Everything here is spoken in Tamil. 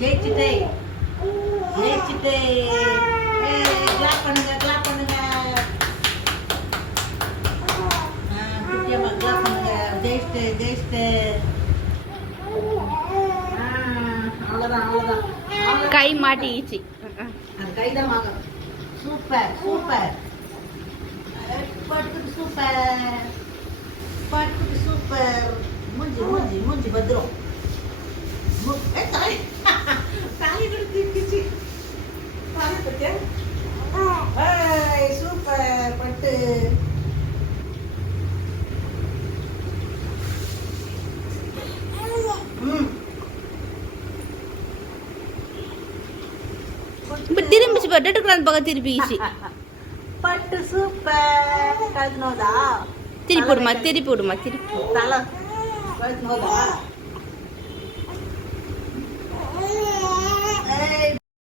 ஜெயிச்சுட்டே ஜெயிச்சுட்டே. கிளாப் பண்ணுங்க கிளாப் பண்ணுங்க. குட்டியம்மா கிளாப் பண்ணுங்க. ஜெயிச்சுட்டு ஜெயிச்சுட்டு. அவ்வளோதான் அவ்வளோதான். கை மாட்டிச்சு. அந்த கை தான் வாங்கணும். Super super. படுத்துக்கு சூப்பர். படுத்துக்கு சூப்பர். மூஞ்சி மூஞ்சி மூஞ்சி பத்திரம். தாலி தாலி திருப்பிச்சு. தாலி பத்தியா? சூப்பர் பட்டு. இப்ப திரும்பிச்சு பட்டு பக்கம் திருப்பிச்சு. பட்டு சூப்பர். கழுத்துனோதா? திருப்பி விடுமா திருப்பி விடுமா திருப்பி. தலை கழுத்துனோதா?